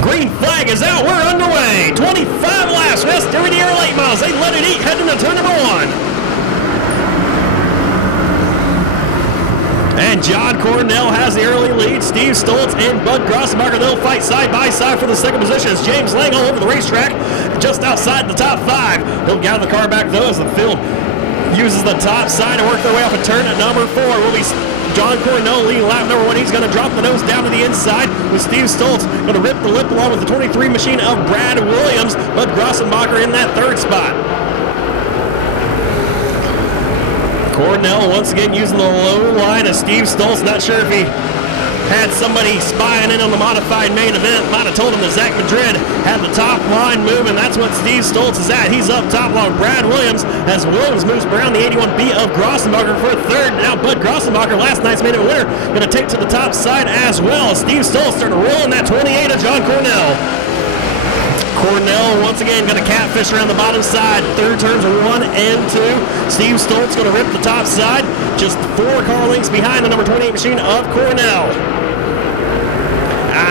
Green flag is out. We're underway. 25 laps. SWDRA late miles. They let it eat heading into turn number 1. And John Cornell has the early lead. Steve Stoltz and Bud Grossenbacher, they'll fight side by side for the second position as James Lang all over the racetrack, just outside the top 5. He'll gather the car back though as the field uses the top side to work their way off a turn at number 4. Will be John Cornell leading lap number 1. He's going to drop the nose down to the inside with Steve Stoltz going to rip the lip along with the 23 machine of Brad Williams. Bud Grossenbacher in that 3rd spot. Cornell once again using the low line of Steve Stoltz. Not sure if he had somebody spying in on the modified main event. Might have told him that Zach Madrid had the top line moving. That's what Steve Stoltz is at. He's up top along Brad Williams as Williams moves around the 81B of Grossenbacher for 3rd. Now Bud Grossenbacher, last night's main event winner, going to take to the top side as well. Steve Stoltz starting to roll in that 28 of John Cornell. Cornell once again going to catfish around the bottom side. Third turns 1 and 2. Steve Stoltz going to rip the top side. Just 4 car lengths behind the number 28 machine of Cornell.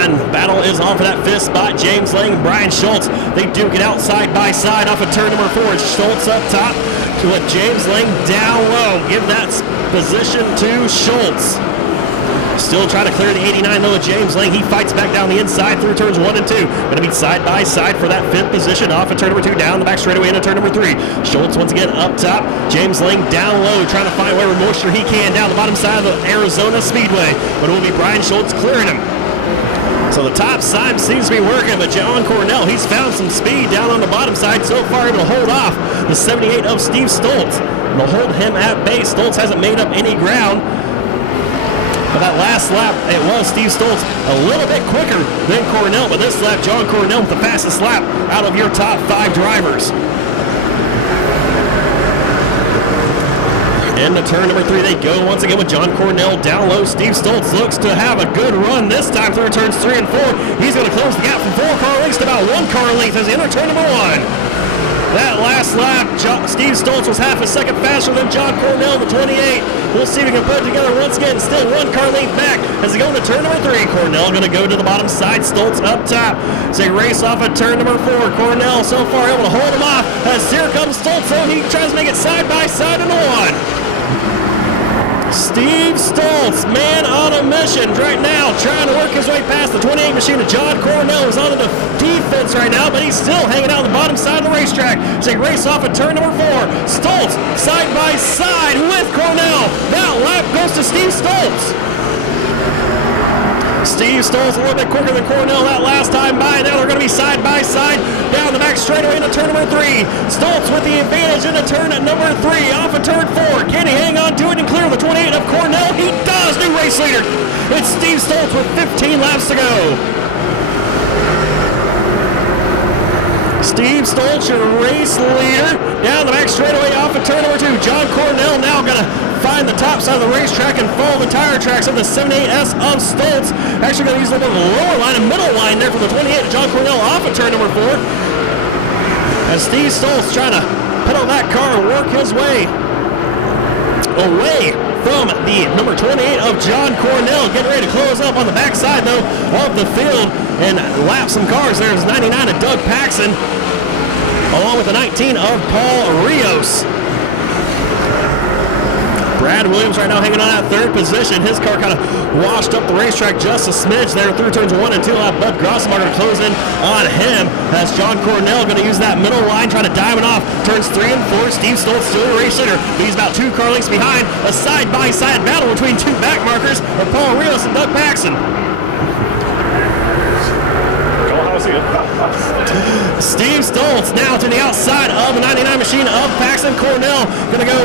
And battle is on for that 5th spot. James Lang, Brian Schultz. They duke it out side by side off of turn number 4. Schultz up top to let James Lang down low. Give that position to Schultz. Still trying to clear the 89 though with James Lang. He fights back down the inside through turns 1 and 2. Going to be side by side for that 5th position off of turn number 2 down the back straightaway into turn number 3. Schultz once again up top. James Lang down low trying to find whatever moisture he can down the bottom side of the Arizona Speedway. But it will be Brian Schultz clearing him. So the top side seems to be working, but John Cornell, he's found some speed down on the bottom side. So far able to hold off the 78 of Steve Stoltz. They'll hold him at bay. Stoltz hasn't made up any ground. But that last lap, it was Steve Stoltz a little bit quicker than Cornell. But this lap, John Cornell with the fastest lap out of your top 5 drivers. Into turn number 3 they go once again with John Cornell down low. Steve Stoltz looks to have a good run this time through turns 3 and 4. He's going to close the gap from 4 car lengths to about 1 car length as they enter turn number 1. That last lap, Steve Stoltz was half a second faster than John Cornell in the 28. We'll see if we can put it together once again. Still 1 car length back as they go into turn number 3. Cornell going to go to the bottom side. Stoltz up top. As they race off at turn number 4. Cornell so far able to hold him off as here comes Stoltz. So he tries to make it side by side into 1. Steve Stoltz, man on a mission right now, trying to work his way past the 28 machine of John Cornell, who's on the defense right now, but he's still hanging out on the bottom side of the racetrack. So they race off at turn number 4. Stoltz side by side with Cornell. That lap goes to Steve Stoltz. Steve Stoltz a little bit quicker than Cornell that last time by. Now they're going to be side by side down the back straightaway into turn number 3. Stoltz with the advantage into turn at number 3 off of turn 4. Can he hang on to it and clear the 28 of Cornell? He does. New race leader. It's Steve Stoltz with 15 laps to go. Steve Stoltz, your race leader, down the back straightaway off of turn number 2. John Cornell now going to find the top side of the racetrack and follow the tire tracks of the 78S of Stoltz. Actually going to use a little bit of the lower line and middle line there for the 28 of John Cornell off of turn number 4. As Steve Stoltz trying to pedal that car and work his way away from the number 28 of John Cornell. Getting ready to close up on the backside though of the field and lap some cars. There's 99 of Doug Paxson along with the 19 of Paul Rios. Brad Williams right now hanging on that 3rd position. His car kind of washed up the racetrack just a smidge there through turns 1 and 2. Bud Grossenbacher close in on him as John Cornell going to use that middle line, trying to diamond off turns 3 and 4. Steve Stoltz still the race leader, but he's about 2 car lengths behind. A side-by-side battle between 2 back markers of Paul Rios and Doug Paxson. Steve Stoltz now to the outside of the 99 machine of Paxson. Cornell going to go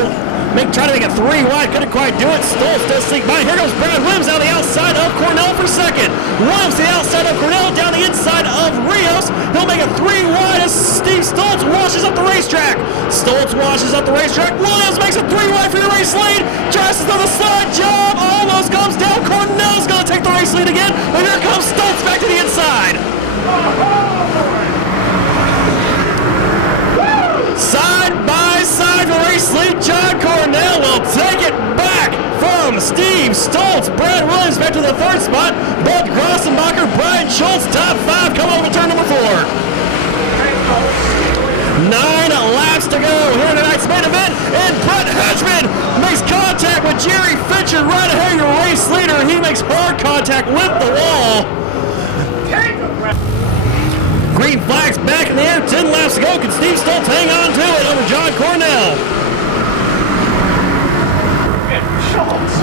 try to make it 3 wide, couldn't quite do it. Stoltz does sneak by. Here goes Brad Williams down the outside of Cornell for 2nd. Williams to the outside of Cornell, down the inside of Rios. He'll make it 3 wide as Steve Stoltz washes up the racetrack. Stoltz washes up the racetrack. Williams makes it 3 wide for the race lead. Tries to throw the side job. Almost comes down. Cornell's going to take the race lead again. And here comes Stoltz back to the inside. Side by side for race lead. John Cornell will take it back from Steve Stoltz. Brad Williams back to the 3rd spot. Bud Grossenbacher, Brian Schultz, top 5 come over to go here tonight's main event, and Brett Hedgeman makes contact with Jerry Fincher right ahead of your race leader. He makes hard contact with the wall. Green flag's back in the air, 10 laps to go. Can Steve Stoltz hang on to it over John Cornell?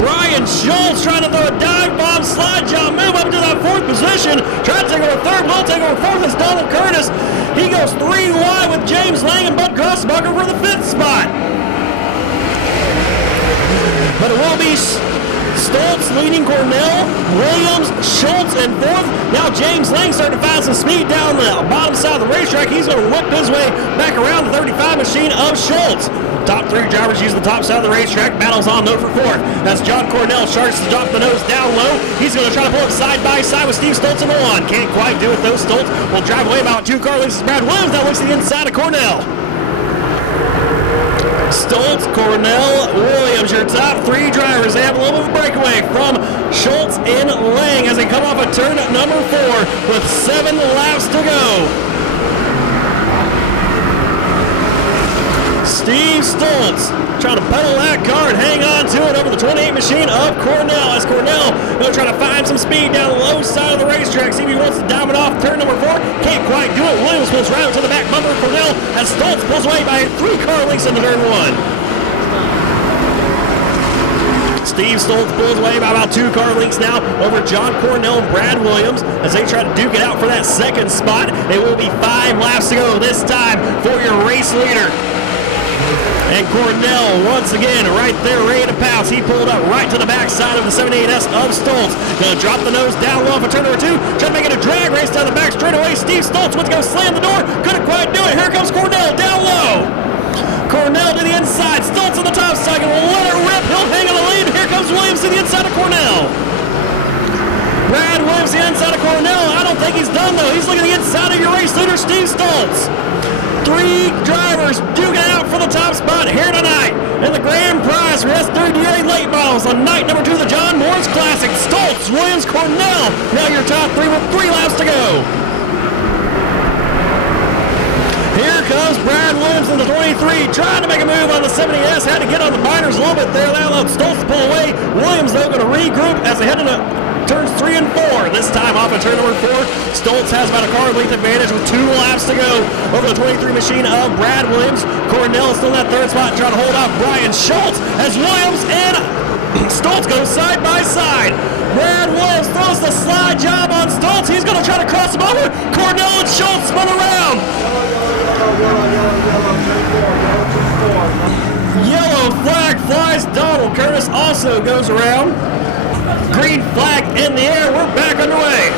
Brian Schultz trying to throw a dive bomb slide job move up to that fourth position. Trying to take over third, will take over fourth is Donald Curtis. He goes 3 wide with James Lang and Bud Crossbucker for the 5th spot. But it will be Stoltz leading Cornell, Williams, Schultz in 4th. Now James Lang starting to find some speed down the bottom side of the racetrack. He's going to whip his way back around the 35 machine of Schultz. Top 3 drivers use the top side of the racetrack. Battles on though for 4th. That's John Cornell. Starts to drop the nose down low. He's going to try to pull it side by side with Steve Stoltz in the 1. Can't quite do it though. Stoltz will drive away about 2 car lengths. Brad Williams that looks to the inside of Cornell. Stoltz, Cornell, Williams, your top 3 drivers. They have a little bit of a breakaway from Schultz and Lang as they come off of turn number 4 with 7 laps to go. Steve Stoltz trying to pedal that car and hang on to it over the 28 machine of Cornell. As Cornell going to try to find some speed down the low side of the racetrack. See if he wants to diamond off turn number 4. Can't quite do it. Williams pulls right to the back bumper of Cornell as Stoltz pulls away by 3 car lengths into turn 1. Steve Stoltz pulls away by about 2 car lengths now over John Cornell and Brad Williams as they try to duke it out for that 2nd spot. It will be 5 laps to go this time for your race leader. And Cornell, once again, right there, ready to pounce. He pulled up right to the backside of the 78S of Stoltz. Gonna drop the nose down low for turn number 2. Trying to make it a drag race down the back straightaway. Steve Stoltz went to go slam the door. Couldn't quite do it. Here comes Cornell down low. Cornell to the inside. Stoltz on the top side. Gonna let it rip. He'll hang on the lead. Here comes Williams to the inside of Cornell. Brad Williams to the inside of Cornell. I don't think he's done, though. He's looking at the inside of your race leader, Steve Stoltz. 3 drivers duking out for the top spot here tonight. And the grand prize for SWDRA late models on night number 2 of the John Morris Classic. Stoltz, Williams, Cornell. Now your top 3 with 3 laps to go. Here comes Brad Williams in the 23, trying to make a move on the 70S. Had to get on the binders a little bit there. That allowed Stoltz to pull away. Williams, though, going to regroup as they head into turns 3 and 4. This time off of turn number 4. Stoltz has about a car length advantage with 2 laps to go over the 23 machine of Brad Williams. Cornell is still in that 3rd spot trying to hold off Brian Schultz as Williams and Stoltz go side by side. Brad Williams throws the slide job on Stoltz. He's going to try to cross him over. Cornell and Schultz spun around. Yellow flag flies. Donald Curtis also goes around. Green flag in the air. We're back underway.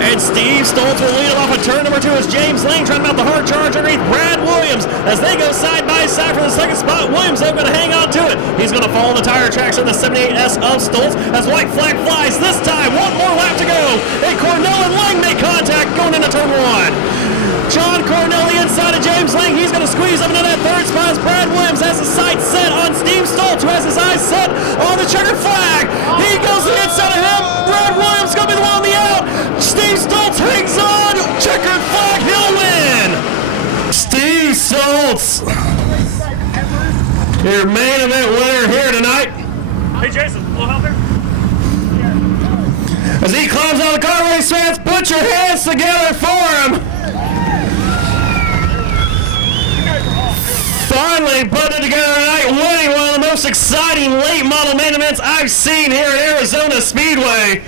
And Steve Stoltz will lead him off of turn number 2 as James Lang trying to mount the hard charge underneath Brad Williams as they go side by side for the 2nd spot. Williams though going to hang on to it. He's going to follow the tire tracks on the 78S of Stoltz as white flag flies. This time, 1 more lap to go. And Cornell and Lang make contact going into turn 1. John Cornell inside of James Lang. He's going to squeeze up into that 3rd spot as Brad Williams has his sights set on Steve Stoltz, who has his eyes set on the checkered flag. He goes to the inside of him. Brad Williams going to be the one on the out. Steve Stoltz hangs on. Checkered flag. He'll win. Steve Stoltz, your main event winner here tonight. Hey Jason, a little help here? As he climbs on the car race fans, put your hands together for him. Finally put it together tonight, winning one of the most exciting late model main events I've seen here at Arizona Speedway.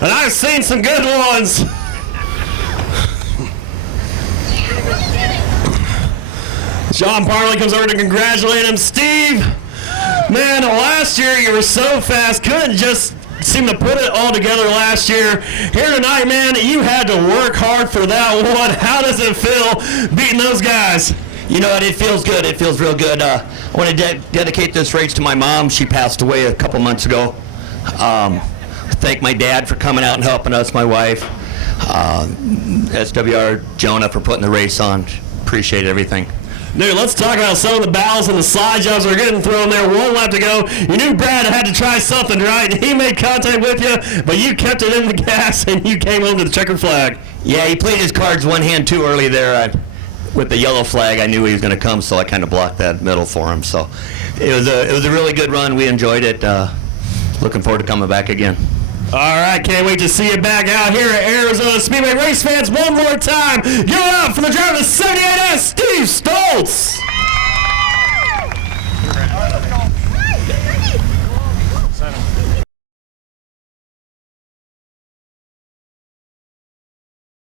And I've seen some good ones. John Parley comes over to congratulate him. Steve, man, last year you were so fast, couldn't just seem to put it all together last year. Here tonight, man, you had to work hard for that one. How does it feel beating those guys? You know what, it feels good. It feels real good. I want to dedicate this race to my mom. She passed away a couple months ago. Thank my dad for coming out and helping us, my wife. SWDRA Jonah for putting the race on. Appreciate everything. Dude, let's talk about some of the battles and the slide jobs that are getting thrown there. 1 lap to go. You knew Brad had to try something, right? He made contact with you, but you kept it in the gas and you came home to the checkered flag. Yeah, he played his cards one hand too early there. With the yellow flag, I knew he was going to come, so I kind of blocked that middle for him. So it was a really good run. We enjoyed it. Looking forward to coming back again. All right, can't wait to see you back out here at Arizona Speedway. Race fans, one more time, give it up for the driver of the 78S, Steve Stoltz.